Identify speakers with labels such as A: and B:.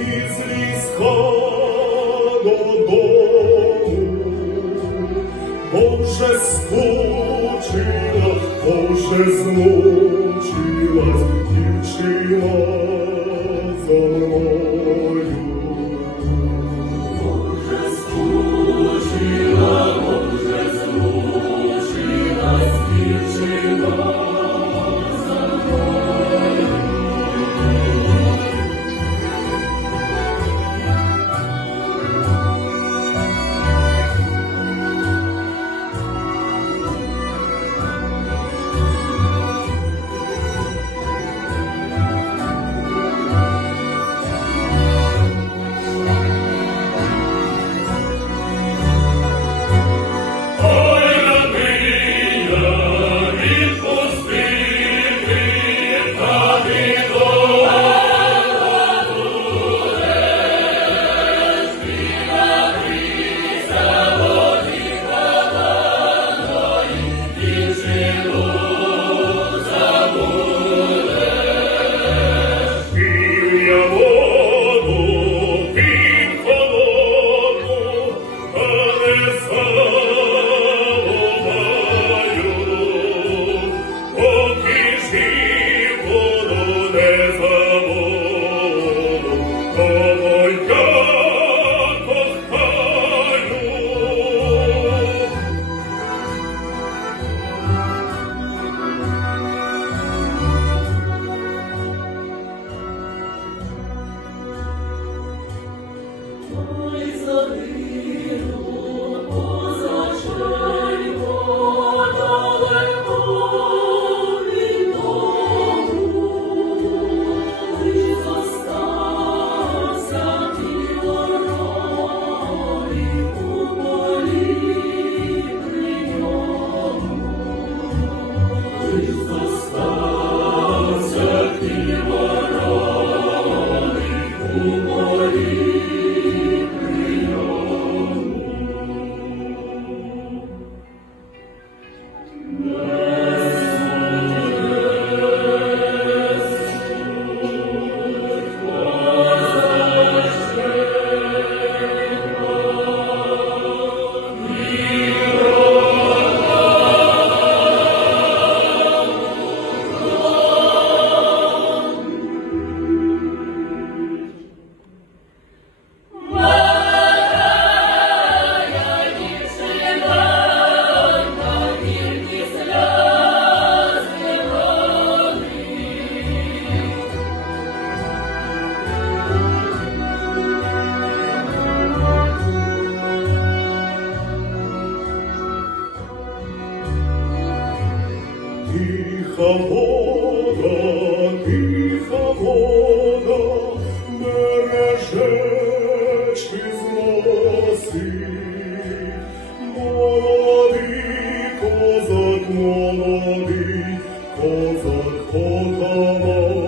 A: Із війська додому, вже скучила, вже змучилась дівчина за мною.
B: Israel. luz.
A: Тиха вода, тиха вода, бережечки зноси, молодий козак молодий, козак подавав.